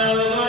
Hallelujah.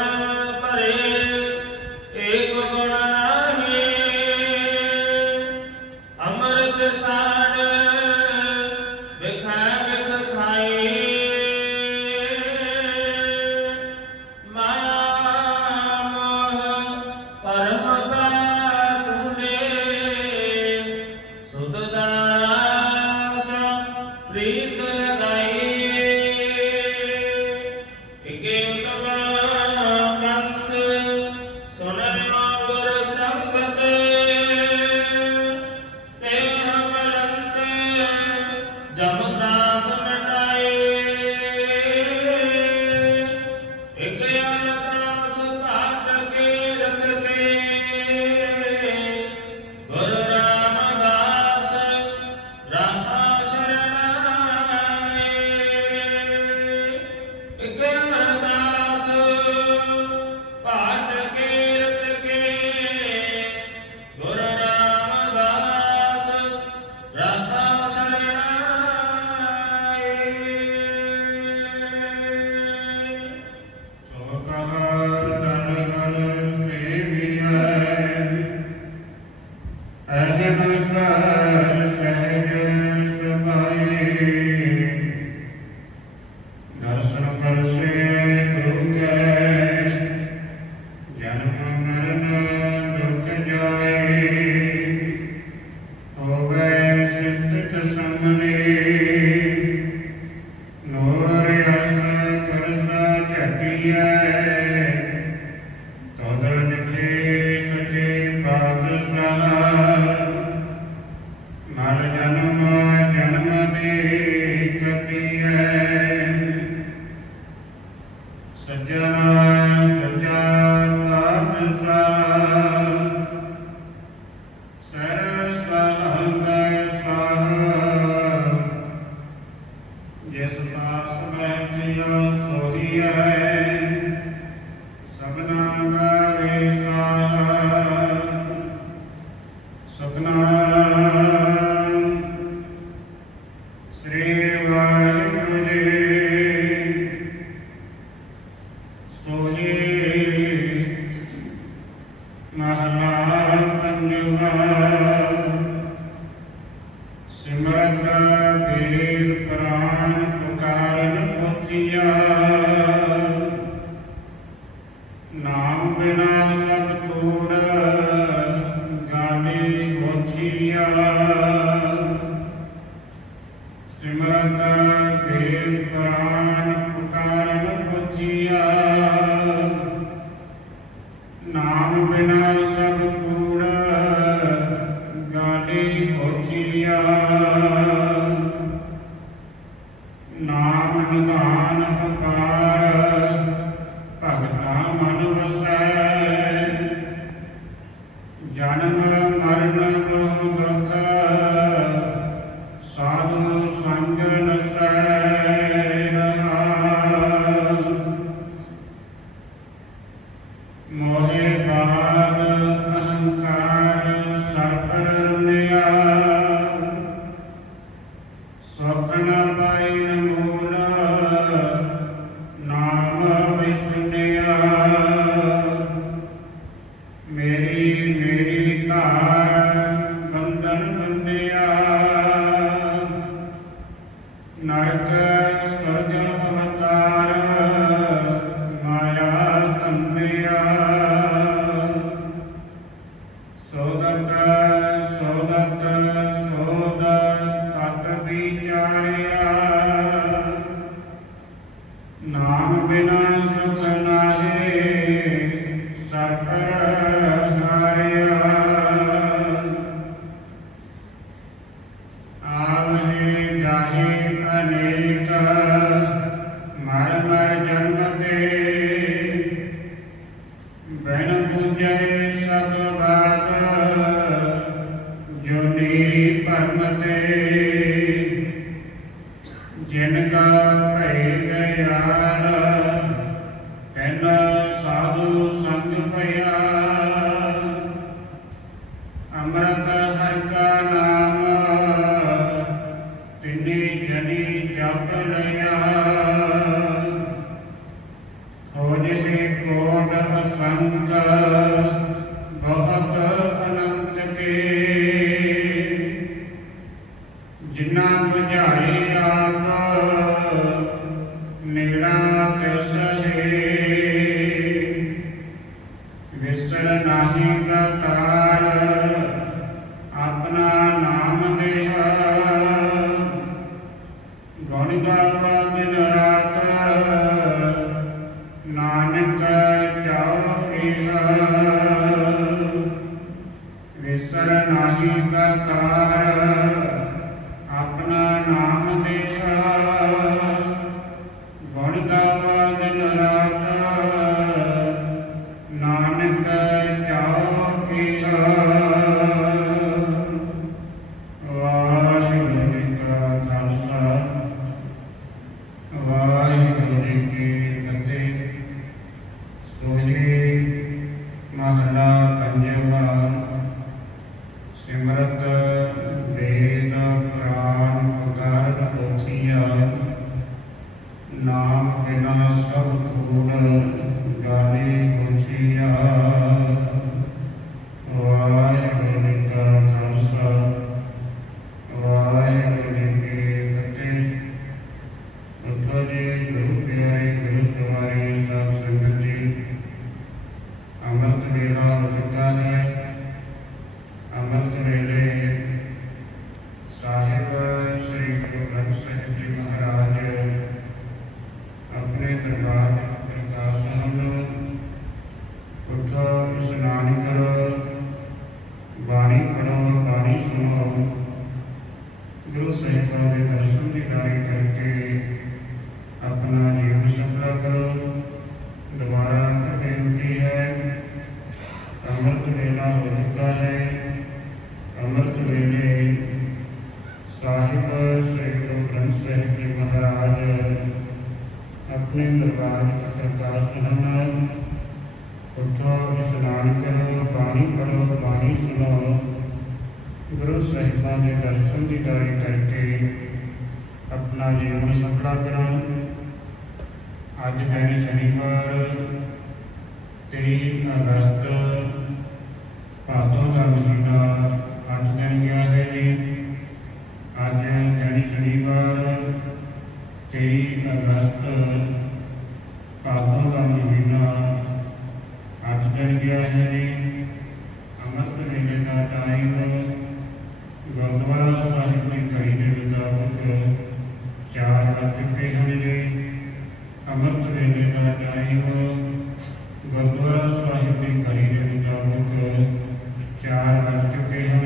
ਜਨਮ ਜਨਮ ਦੇ। ਮਰਦਾ ਫੇਰ ਪ੍ਰਾਨ ਪੁਕਾਰਨ ਪੁਥੀਆ। ਬੈਨ ਪੂਜੈ ਸਭ ਬਾਤ ਜੁਨੀ ਭਰਮ ਤੇ। ਜਿਨ ਕਾ ਭੈ ਦਇਆਲ, ਤੈਨ ਸਾਧੂ ਸੰਗ ਭਇਆ ਅੰਮ੍ਰਿਤ ਹਰ ਕਾ ਨਾਮ, ਤਿਨੇ ਜਨੀ ਜਪ ਲਿਆ ਵਿਸਰ ਨਾਹੀ ਦਾਤਾਰ ਆਪਣਾ ਇਸ਼ਨਾਨ ਕਰੋ। ਬਾਣੀ ਪੜੋ ਬਾਣੀ ਸੁਣੋ ਗੁਰੂ ਸਾਹਿਬਾਨ ਦੇ ਦਰਸ਼ਨ ਦੀਦਾਰੇ ਕਰਕੇ ਆਪਣਾ ਜੀਵਨ ਸਫਲਾ ਕਰੋ। ਦੁਬਾਰਾ ਬੇਨਤੀ ਹੈ। ਅੰਮ੍ਰਿਤ ਵੇਲਾ ਹੋ ਚੁੱਕਾ ਹੈ। ਅੰਮ੍ਰਿਤ ਵੇਲੇ ਸਾਹਿਬ ਸ੍ਰੀ ਗੁਰੂ ਗ੍ਰੰਥ ਸਾਹਿਬ ਜੀ ਮਹਾਰਾਜ ਆਪਣੇ ਦਰਬਾਰ ਵਿੱਚ ਪ੍ਰਕਾਸ਼ ਹਨ ਉਠੋ ਇਸ਼ਨਾਨ ਕਰੋ ਪਾਣੀ ਪੜੋ ਬਾਣੀ ਸੁਣੋ ਗੁਰੂ ਸਾਹਿਬਾਂ ਦੇ ਦਰਸ਼ਨ ਦੀ ਦੀਦਾਰੇ ਕਰਕੇ ਆਪਣਾ ਜੀਵਨ ਸਫਲਾ ਕਰੋ ਅੱਜ ਦਿਨ ਸ਼ਨੀਵਾਰ 23 ਅਗਸਤ, ਭਾਦੋਂ ਦਾ ਮਹੀਨਾ ਅੱਜ ਦਿਨ ਗਿਆ ਹੈ ਜੀ। ਅੱਜ ਦਿਨ ਸ਼ਨੀਵਾਰ 23 ਅਗਸਤ। ਚੁੱਕੇ ਹੋਏ ਨੇ, ਅੰਮ੍ਰਿਤ ਵੇਲੇ ਦਾ ਟਾਈਮ ਗੁਰਦੁਆਰਾ ਸਾਹਿਬ ਦੀ ਘੜੀ ਦੇ ਮੁਤਾਬਕ 4 ਵੱਜ ਚੁੱਕੇ ਹਨ।